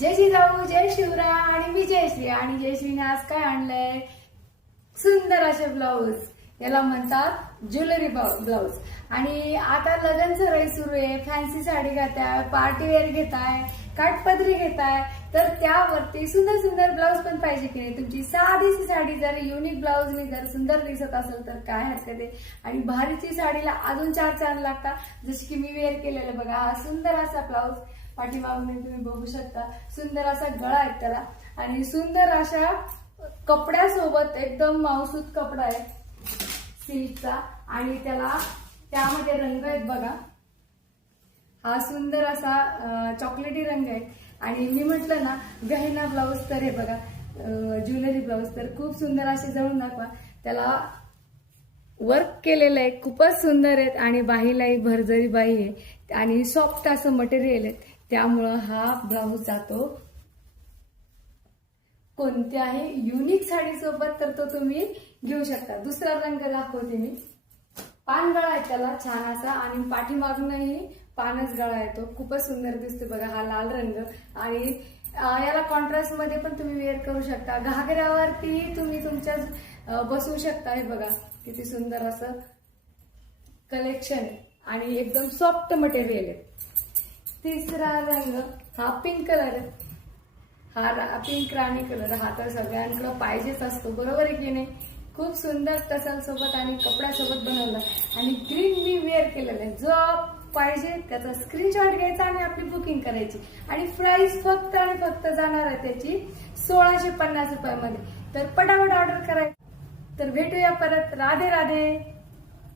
जय जिजाऊ, जय शिवराय आणि मी जयश्री. आणि जयश्रीने आज काय आणलंय? सुंदर असे ब्लाऊज. याला म्हणतात ज्वेलरी ब्लाऊज. आणि आता लग्न सराई सुरू आहे, फॅन्सी साडी घेताय, पार्टी वेअर घेताय, काठपदरी घेताय, तर त्यावरती सुंदर सुंदर ब्लाऊज पण पाहिजे की नाही. तुमची साधीची साडी जर युनिक ब्लाऊजनी जर सुंदर दिसत असेल तर काय हरकत आहे. आणि भारीची साडीला अजून चार चांद लागतात. जशी की मी वेअर केलेलं बघा, हा सुंदर असा ब्लाऊज. पाठीमागून तुम्ही बघू शकता, सुंदर असा गळा आहे त्याला आणि सुंदर अशा कपड्यासोबत एकदम माऊसूत कपडा आहे सिल्कचा. आणि त्यामध्ये रंग आहेत बघा, हा सुंदर असा चॉकलेटी रंग आहे. आणि मी म्हटलं ना गहिना ब्लाऊज, तर हे बघा ज्वेलरी ब्लाऊज, तर खूप सुंदर असे जळून दाखवा. त्याला वर्क केलेलं आहे, खूपच सुंदर आहेत. आणि बाहीलाही भरजरी बाही आहे आणि सॉफ्ट असं मटेरियल आहे, त्यामुळं हा ब्लाऊज जातो कोणत्याही युनिक साडीसोबत, तर तो तुम्ही घेऊ शकता. दुसरा रंग दाखवते मी. पान गळा आहे त्याला छान असा आणि पाठीमागूनही पानच गळा येतो, खूपच सुंदर दिसतो बघा हा लाल रंग. आणि याला कॉन्ट्रास्ट मध्ये पण तुम्ही वेअर करू शकता. घागऱ्यावरती तुम्ही तुमच्या बसवू शकता. हे बघा किती सुंदर असं कलेक्शन आहे आणि एकदम सॉफ्ट मटेरियल आहे. तिसरा रंग हा पिंक कलर आहे. हा पिंक राणी कलर, हा तर सगळ्यांकडे पाहिजेच असतो, बरोबर आहे की नाही. खूप सुंदर टसल सोबत आणि कपड्यासोबत बनवलं. आणि ग्रीन मी वेअर केलेलं आहे. जो पाहिजे त्याचा स्क्रीनशॉट घ्यायचा आणि आपली बुकिंग करायची. आणि प्राइस फक्त आणि फक्त जाणार आहे त्याची 1650 रुपयामध्ये. तर पटापट ऑर्डर करायची. तर भेटूया परत. राधे राधे.